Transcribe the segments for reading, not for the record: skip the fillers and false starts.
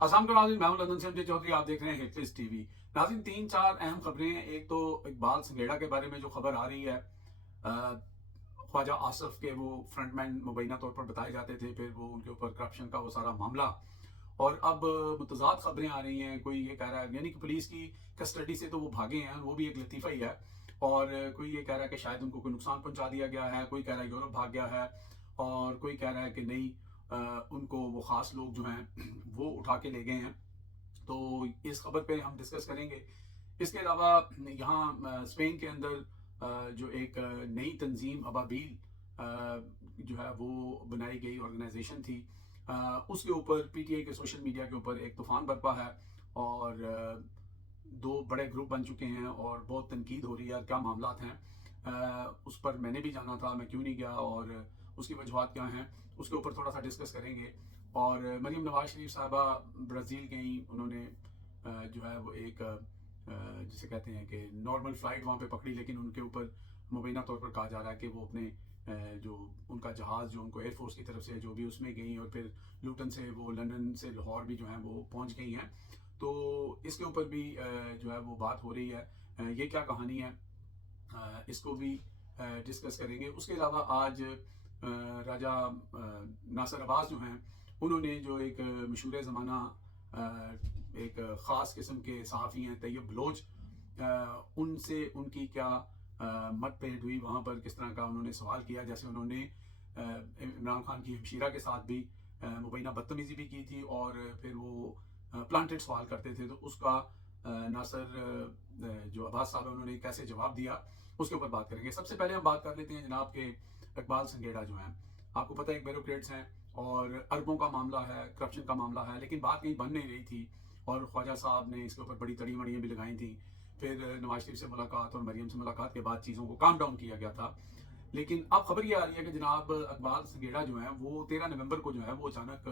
असलम नाज़रीन, मैं हूं लंदन से अमजद चौधरी। आप देख रहे हैं हिटलिस्ट टीवी। नाज़रीन, 3-4 अहम खबरें हैं। एक तो इकबाल संघेड़ा के बारे में जो खबर आ रही है, ख्वाजा आसफ के वो फ्रंटमैन मुबैना तौर पर बताए जाते थे, फिर वो उनके ऊपर करप्शन का वो सारा मामला, और अब मुतज़ाद खबरें आ रही हैं। कोई ये कह रहा है यानी कि पुलिस की कस्टडी से तो वो भागे हैं, वो भी एक लतीफ़ा ही है। और कोई ये कह रहा है कि शायद उनको कोई नुकसान पहुंचा दिया गया है, कोई कह रहा है यूरोप भाग गया है, और कोई कह रहा है कि नहीं, उनको वो ख़ास लोग जो हैं वो उठा के ले गए हैं। तो इस खबर पे हम डिस्कस करेंगे। इसके अलावा यहाँ स्पेन के अंदर जो एक नई तंजीम अबाबील जो है वो बनाई गई ऑर्गेनाइजेशन थी, उसके ऊपर पीटीआई के सोशल मीडिया के ऊपर एक तूफान बरपा है, और दो बड़े ग्रुप बन चुके हैं और बहुत तनकीद हो रही है। क्या मामला हैं, उस पर मैंने भी जाना था, मैं क्यों नहीं गया और उसकी वजूहत क्या हैं, उसके ऊपर थोड़ा सा डिस्कस करेंगे। और मरीम नवाज शरीफ साहबा ब्राज़ील गई, उन्होंने जो है वो एक जिसे कहते हैं कि नॉर्मल फ़्लाइट वहाँ पे पकड़ी, लेकिन उनके ऊपर मुबैना तौर पर कहा जा रहा है कि वो अपने जो उनका जहाज़ जो उनको एयरफोर्स की तरफ से जो भी उसमें गई, और फिर लूटन से वो लंदन से लाहौर भी जो है वो पहुँच गई हैं। तो इसके ऊपर भी जो है वो बात हो रही है। ये क्या कहानी है, इसको भी डिस्कस करेंगे। उसके अलावा आज राजा नासिर अब्बास जो हैं, उन्होंने जो एक मशहूर ज़माना एक ख़ास किस्म के सहाफ़ी हैं तैयब बलोच, उनसे उनकी क्या मतभेद हुई, वहाँ पर किस तरह का उन्होंने सवाल किया। जैसे उन्होंने इमरान खान की हमशीरा के साथ भी मुबैना बदतमीज़ी भी की थी, और फिर वो प्लांटेड सवाल करते थे, तो उसका नासिर जो अब्बास साहब है उन्होंने कैसे जवाब दिया, उसके ऊपर बात करेंगे। सबसे पहले हम बात कर लेते हैं जनाब के इकबाल संघेड़ा जो हैं। आपको पता है एक ब्यूरोक्रेट्स हैं, और अरबों का मामला है, करप्शन का मामला है, लेकिन बात कहीं बन नहीं रही थी, और ख्वाजा साहब ने इसके ऊपर बड़ी तड़ी मड़ियाँ भी लगाई थी। फिर नवाज शरीफ से मुलाकात और मरीम से मुलाकात के बाद चीज़ों को काम डाउन किया गया था। लेकिन अब खबर ये आ रही है कि जनाब इकबाल संघेड़ा जो है वो 13 नवंबर को जो है वो अचानक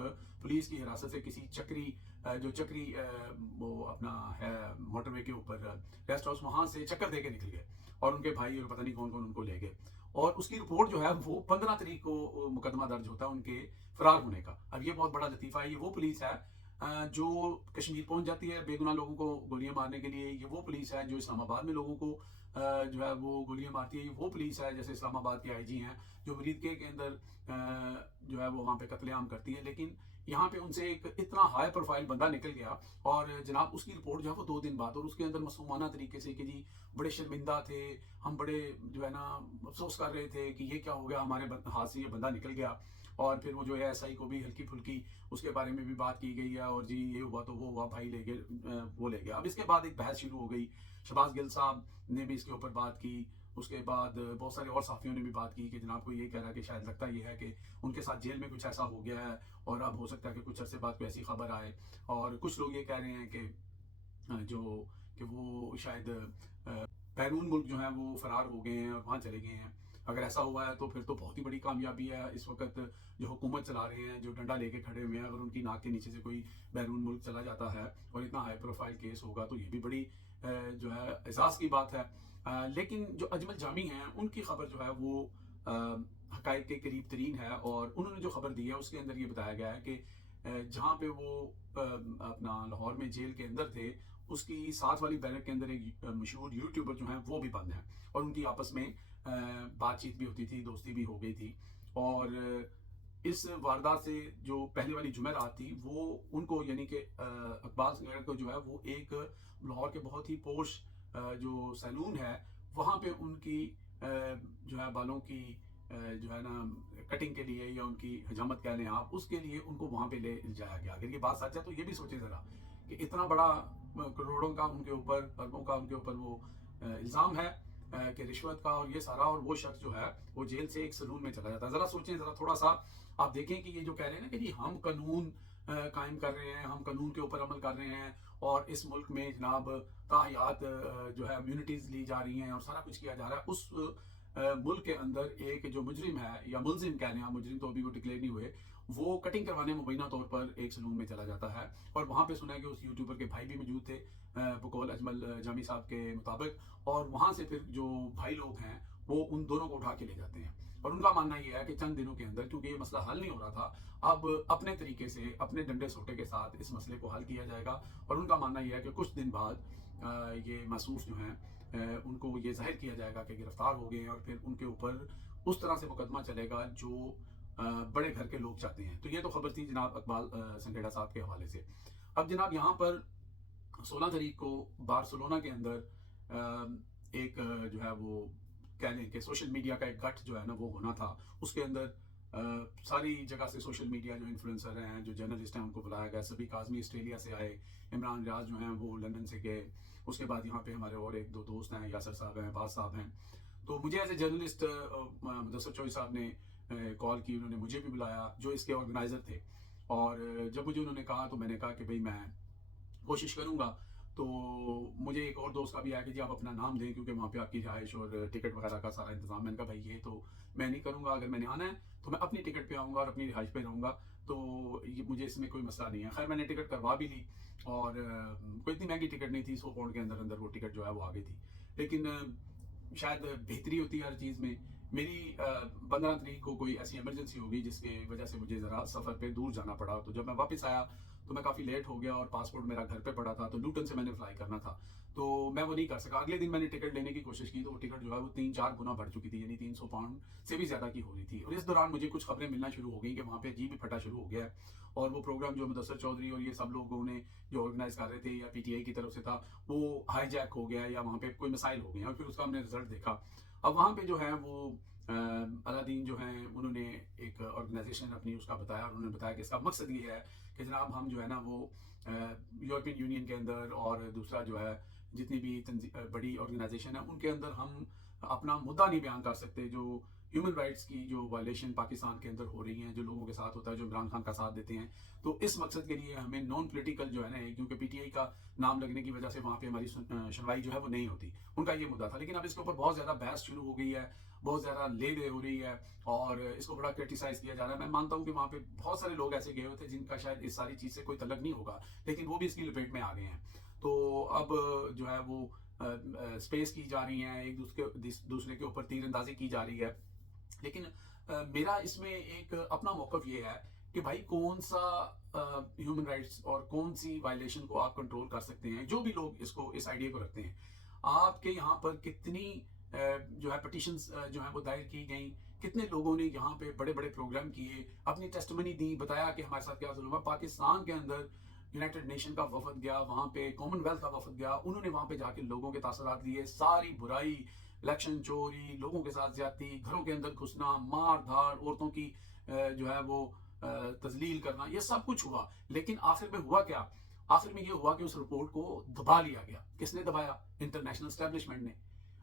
पुलिस की हिरासत से किसी चक्री जो चक्री वो अपना है मोटरवे के ऊपर रेस्ट हाउस, वहाँ से चक्कर दे के निकल गए, और उनके भाई और पता नहीं कौन कौन उनको ले गए। और उसकी रिपोर्ट जो है वो 15 तारीख को मुकदमा दर्ज होता है उनके फरार होने का। अब ये बहुत बड़ा लतीफ़ा है। ये वो पुलिस है जो कश्मीर पहुंच जाती है बेगुनाह लोगों को गोलियां मारने के लिए। ये वो पुलिस है जो इस्लामाबाद में लोगों को जो है वो गोलियां मारती है। ये वो पुलिस है जैसे इस्लामाबाद के आईजी हैं जो मरीद के अंदर जो है वो वहाँ पे कत्लेआम करती है। लेकिन यहाँ पे उनसे एक इतना हाई प्रोफाइल बंदा निकल गया, और जनाब उसकी रिपोर्ट जो है वो 2 दिन बाद, और उसके अंदर मासूमाना तरीके से कि जी बड़े शर्मिंदा थे हम, बड़े जो है ना अफसोस कर रहे थे कि ये क्या हो गया, हमारे हाथ से ये बंदा निकल गया। और फिर वो जो है एसआई को भी हल्की फुल्की उसके बारे में भी बात की गई है, और जी ये हुआ तो वो हुआ, भाई ले गए वो ले गया। अब इसके बाद एक बहस शुरू हो गई, शहबाज गिल साहब ने भी इसके ऊपर बात की। उसके बाद बहुत सारे और साथियों ने भी बात की कि जनाब को ये कह रहा है कि शायद लगता ये है कि उनके साथ जेल में कुछ ऐसा हो गया है, और अब हो सकता है कि कुछ अरसे बाद कोई ऐसी खबर आए। और कुछ लोग ये कह रहे हैं कि जो कि वो शायद बैरून मुल्क जो है वो फरार हो गए हैं और वहाँ चले गए हैं। अगर ऐसा हुआ है तो फिर तो बहुत ही बड़ी कामयाबी है। इस वक्त जो हुकूमत चला रहे हैं, जो डंडा लेके खड़े हुए हैं, अगर उनकी नाक के नीचे से कोई बैरून मुल्क चला जाता है और इतना हाई प्रोफाइल केस होगा, तो ये भी बड़ी जो है एजाज़ की बात है। लेकिन जो अजमल जामी हैं उनकी खबर जो है वो हकायक के करीब तरीन है, और उन्होंने जो खबर दी है उसके अंदर ये बताया गया है कि जहाँ पे वो अपना लाहौर में जेल के अंदर थे, उसकी साथ वाली बैरक के अंदर एक मशहूर यूट्यूबर जो है वो भी बंद है, और उनकी आपस में बातचीत भी होती थी, दोस्ती भी हो गई थी। और इस वारदात से जो पहले वाली जुमेरात थी वो उनको यानी कि इकबाल संघेड़ा को जो है वो एक लाहौर के बहुत ही पोश जो सैलून है वहाँ पे उनकी जो है बालों की जो है ना कटिंग के लिए, या उनकी हजामत कह लें आप, उसके लिए उनको वहाँ पे ले जाया गया। अगर ये बात सच है तो ये भी सोचें ज़रा कि इतना बड़ा करोड़ों का उनके ऊपर, अरबों का उनके ऊपर वो इल्ज़ाम है कि रिश्वत का और ये सारा, और वो शख्स जो है वो जेल से एक सलून में चला जाता है। ज़रा सोचें, ज़रा थोड़ा सा आप देखें कि ये जो कह रहे हैं ना कि जी हम कानून कायम कर रहे हैं, हम कानून के ऊपर अमल कर रहे हैं, और इस मुल्क में जनाब ताहियात जो है इम्यूनिटीज़ ली जा रही हैं और सारा कुछ किया जा रहा है, उस मुल्क के अंदर एक जो मुजरिम है, या मुलजिम कह लें आप, मुजरिम तो अभी वो डिक्लेयर नहीं हुए, वो कटिंग करवाने मुबैना तौर पर एक सलून में चला जाता है। और वहाँ पे सुना है कि उस यूट्यूबर के भाई भी मौजूद थे बकौल अजमल जामी साहब के मुताबिक, और वहाँ से फिर जो भाई लोग हैं वो उन दोनों को उठा के ले जाते हैं। और उनका मानना ये है कि चंद दिनों के अंदर, क्योंकि ये मसला हल नहीं हो रहा था, अब अपने तरीके से अपने डंडे सोटे के साथ इस मसले को हल किया जाएगा। और उनका मानना ये है कि कुछ दिन बाद ये मासूम जो हैं उनको ये जाहिर किया जाएगा कि गिरफ्तार हो गए हैं, और फिर उनके ऊपर उस तरह से मुकदमा चलेगा जो बड़े घर के लोग चाहते हैं। तो ये तो खबर थी जनाब इकबाल संगेड़ा साहब के हवाले से। अब जनाब यहाँ पर 16 तारीख को बार्सिलोना के अंदर एक जो है वो कह लें कि सोशल मीडिया का एक गठ जो है ना वो होना था। उसके अंदर सारी जगह से सोशल मीडिया जो इन्फ्लुएंसर हैं, जो जर्नलिस्ट हैं, उनको बुलाया गया। सभी काज़मी ऑस्ट्रेलिया से आए, इमरान रियाज जो हैं वो लंदन से गए। उसके बाद यहाँ पे हमारे और एक दो दोस्त हैं, यासर साहब हैं, बाज साहब हैं। तो मुझे as a journalist Mudassar Chaudhary साहब ने कॉल की, उन्होंने मुझे भी बुलाया जो इसके ऑर्गेनाइज़र थे। और जब मुझे उन्होंने कहा तो मैंने कहा कि भाई मैं कोशिश करूँगा। तो मुझे एक और दोस्त का भी आया कि जी आप अपना नाम दें, क्योंकि वहाँ पे आपकी रिहाइश और टिकट वगैरह का सारा इंतज़ाम। मैंने कहा भाई ये तो मैं नहीं करूँगा, अगर मैंने आना है तो मैं अपनी टिकट पे आऊँगा और अपनी रिहाइश पे रहूँगा, तो ये मुझे इसमें कोई मसला नहीं है। खैर मैंने टिकट करवा भी ली, और कोई इतनी महंगी टिकट नहीं थी, 100 पाउंड के अंदर अंदर वो टिकट जो है वो आ गई थी। लेकिन शायद बेहतरी होती है हर चीज़ में। मेरी 15 तारीख को कोई ऐसी इमरजेंसी हो गई जिसकी वजह से मुझे ज़रा सफ़र पे दूर जाना पड़ा। तो जब मैं वापस आया तो मैं काफ़ी लेट हो गया, और पासपोर्ट मेरा घर पे पड़ा था, तो लूटन से मैंने फ्लाई करना था, तो मैं वो नहीं कर सका। अगले दिन मैंने टिकट लेने की कोशिश की, तो वो टिकट जो है वो 3-4 गुना बढ़ चुकी थी, यानी 300 पाउंड से भी ज़्यादा की हो रही थी। और इस दौरान मुझे कुछ खबरें मिलना शुरू हो गई कि वहाँ पे अजीब ही फटा शुरू हो गया है, और वो प्रोग्राम जो मुदस्सर चौधरी और ये सब लोगों ने जो ऑर्गेनाइज कर रहे थे या पीटीआई की तरफ से था, वो हाईजैक हो गया, या वहाँ पे कोई मिसाइल हो गई। और फिर उसका हमने रिजल्ट देखा। अब वहाँ पे जो है वो अलादीन जो हैं उन्होंने एक ऑर्गेनाइजेशन अपनी उसका बताया, और उन्होंने बताया कि इसका मकसद ये है कि जनाब हम जो है ना वो यूरोपियन यूनियन के अंदर, और दूसरा जो है जितनी भी बड़ी ऑर्गेनाइजेशन है उनके अंदर हम अपना मुद्दा नहीं बयान कर सकते, जो ह्यूमन राइट्स की जो वायलेशन पाकिस्तान के अंदर हो रही हैं, जो लोगों के साथ होता है, जो इमरान खान का साथ देते हैं। तो इस मकसद के लिए हमें नॉन पोलिटिकल जो है ना, क्योंकि पीटीआई का नाम लगने की वजह से वहाँ पे हमारी सुनवाई जो है वो नहीं होती, उनका ये मुद्दा था। लेकिन अब इसके ऊपर बहुत ज़्यादा बहस शुरू हो गई है, बहुत ज़्यादा ले दे हो रही है, और इसको बड़ा क्रिटिसाइज़ किया जा रहा है। मैं मानता हूँ कि वहाँ पे बहुत सारे लोग ऐसे गए हुए थे जिनका शायद इस सारी चीज़ से कोई तल्लुक नहीं होगा, लेकिन वो भी इसकी लपेट में आ गए हैं। तो अब जो है वो स्पेस की जा रही हैं, एक दूसरे के ऊपर तीरंदाजी की जा रही है। लेकिन मेरा इसमें एक अपना मौक़िफ़ ये है कि भाई कौन सा ह्यूमन राइट्स और कौन सी वायलेशन को आप कंट्रोल कर सकते हैं। जो भी लोग इसको इस आइडिया को रखते हैं, आपके यहाँ पर कितनी जो है पिटिशंस जो है वो दायर की गई, कितने लोगों ने यहाँ पे बड़े बड़े प्रोग्राम किए, अपनी टेस्टमनी दी, बताया कि हमारे साथ क्या जुल्म है। पाकिस्तान के अंदर यूनाइटेड नेशन का वफद गया, वहाँ पे कॉमनवेल्थ का वफद गया, उन्होंने वहाँ पे जाके लोगों के तासरात लिए, सारी बुराई, इलेक्शन चोरी, लोगों के साथ ज्यादती, घरों के अंदर घुसना, मार धाड़, औरतों की जो है वो तजलील करना, ये सब कुछ हुआ। लेकिन आखिर में हुआ क्या? आखिर में ये हुआ कि उस रिपोर्ट को दबा लिया गया। किसने दबाया? इंटरनेशनल स्टैब्लिशमेंट ने।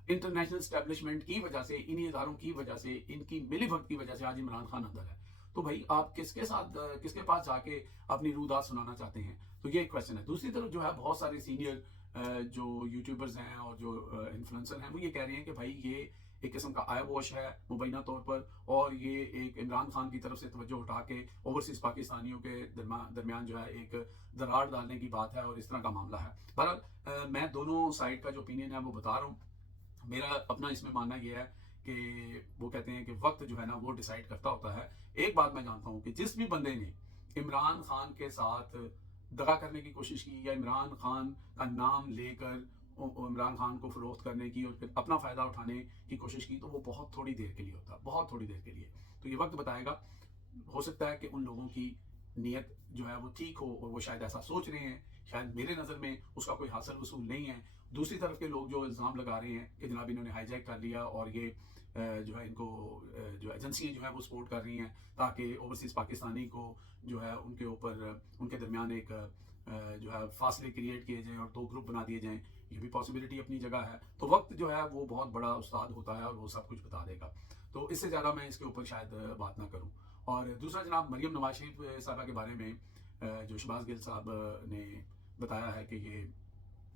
इंटरनेशनल स्टैब्लिशमेंट की वजह से, इन्हीं इदारों की वजह से, इनकी मिलीभगत की वजह से आज इमरान खान अंदर है। तो भाई आप किसके साथ किसके पास जाके अपनी रूदात सुनाना चाहते हैं? तो ये एक क्वेश्चन है। दूसरी तरफ जो है बहुत सारे सीनियर जो यूट्यूबर्स हैं और जो इन्फ्लुएंसर हैं, वो ये कह रहे हैं कि भाई ये एक किस्म का आई वॉश है मुबैना तौर पर, और ये एक इमरान खान की तरफ से तवज्जो उठा के ओवरसीज पाकिस्तानियों के दरमियान जो है एक दरार डालने की बात है, और इस तरह का मामला है। बहरहाल मैं दोनों साइड का जो ओपिनियन है वो बता रहा हूँ। मेरा अपना इसमें मानना यह है कि वो कहते हैं कि वक्त जो है ना वो डिसाइड करता होता है। एक बात मैं जानता हूँ कि जिस भी बंदे ने इमरान खान के साथ दगा करने की कोशिश की, या इमरान खान का नाम लेकर इमरान खान को फरोख्त करने की और फिर अपना फ़ायदा उठाने की कोशिश की, तो वो बहुत थोड़ी देर के लिए होता है, बहुत थोड़ी देर के लिए। तो ये वक्त बताएगा। हो सकता है कि उन लोगों की नीयत जो है वो ठीक हो, और वो शायद ऐसा सोच रहे हैं, शायद मेरे नज़र में उसका कोई हासिल वसूल नहीं है। दूसरी तरफ के लोग जो इल्ज़ाम लगा रहे हैं कि जनाब इन्होंने हाईजैक कर लिया, और ये जो है इनको जो एजेंसियाँ जो है वो सपोर्ट कर रही हैं, ताकि ओवरसीज़ पाकिस्तानी को जो है उनके ऊपर उनके दरमियान एक जो है फासले क्रिएट किए जाएँ और 2 ग्रुप बना दिए जाएँ। ये भी पॉसिबिलिटी अपनी जगह है। तो वक्त जो है वो बहुत बड़ा उस्ताद होता है, और वो सब कुछ बता देगा। तो इससे ज़्यादा मैं इसके ऊपर शायद बात ना करूँ। और दूसरा जनाब मरियम नवाज शरीफ साहबा के बारे में जो शहबाज गिल साहब ने बताया है कि ये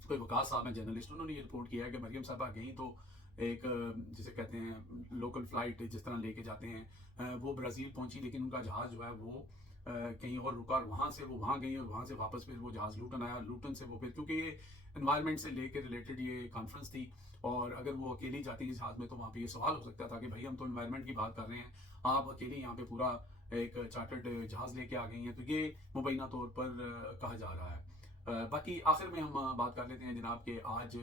कोई वकास साहब हैं जर्नलिस्ट, उन्होंने ये रिपोर्ट किया है कि मरियम साहबा गई तो एक जिसे कहते हैं लोकल फ़्लाइट जिस तरह लेके जाते हैं, वो ब्राज़ील पहुंची, लेकिन उनका जहाज़ जो है वो कहीं और रुका और वहाँ से वो वहाँ गई और वहाँ से वापस फिर वो जहाज़ लूटन आया, लूटन से वो फिर, क्योंकि ये एनवायरनमेंट से लेके रिलेटेड ये कॉन्फ्रेंस थी और अगर वो अकेली जाती है जहाज़ में तो वहाँ पे ये सवाल हो सकता था कि भाई हम तो एनवायरनमेंट की बात कर रहे हैं, आप अकेली यहाँ पे पूरा एक चार्टर्ड जहाज़ लेके आ गई हैं, तो ये मुबैना तौर पर कहा जा रहा है। बाकी आखिर में हम बात कर लेते हैं जनाब कि आज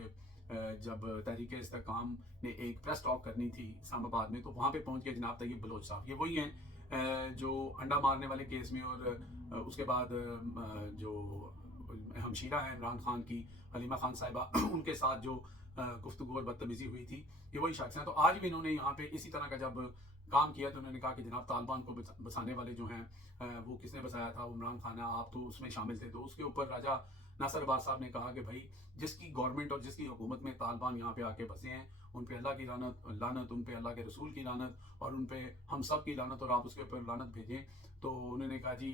जब तहरीक इस्तेकाम ने एक प्रेस टॉक करनी थी इस्लामाबाद में, तो वहाँ पे पहुँच गए जनाब तैयब बलोच साहब। ये वही हैं जो अंडा मारने वाले केस में और उसके बाद जो हमशीरा है इमरान खान की, हलीमा खान साहिबा, उनके साथ जो गुफ्तगू और बदतमीज़ी हुई थी, ये वही शख्स हैं। तो आज भी इन्होंने यहाँ पे इसी तरह का जब काम किया तो उन्होंने कहा कि जनाब तालिबान को बसाने वाले जो हैं, वो किसने बसाया था, वो इमरान खान है, आप तो उसमें शामिल थे। तो उसके ऊपर राजा नासर अब्बास साहब ने कहा कि भाई जिसकी गवर्नमेंट और जिसकी हुकूमत में तालिबान यहाँ पे आके बसे हैं, उन पे अल्लाह की लानत, उन पे अल्लाह के रसूल की लानत और उन पे हम सब की लानत, और आप उसके ऊपर लानत भेजें। तो उन्होंने कहा जी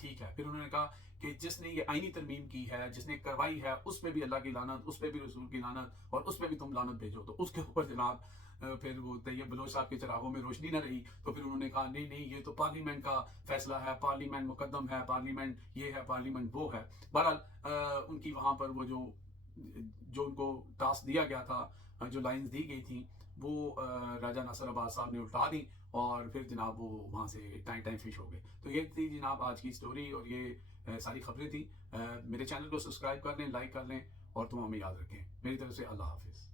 ठीक है। फिर उन्होंने कहा कि जिसने ये आईनी तरमीम की है, जिसने करवाई है, उस पर भी अल्लाह की लानत, उस पर भी रसूल की लानत और उस पर भी तुम लानत भेजो। तो उसके ऊपर जनाब फिर वो तैयब बलोच साहब के चरागों में रोशनी न रही। तो फिर उन्होंने कहा नहीं नहीं, ये तो पार्लियामेंट का फैसला है, पार्लियामेंट मुकद्दम है, पार्लियामेंट ये है, पार्लियामेंट वो है। बहरहाल उनकी वहाँ पर वो जो उनको टास्क दिया गया था, जो लाइंस दी गई थी, वो राजा नासर अब्बास साहब ने उल्टा दी और फिर जनाब वो वहाँ से टाइम टाइम फिश हो गए। तो ये थी जनाब आज की स्टोरी और ये सारी खबरें थी। मेरे चैनल को सब्सक्राइब कर लें, लाइक कर लें और तुम हमें याद रखें। मेरी तरफ से अल्लाह हाफिज़।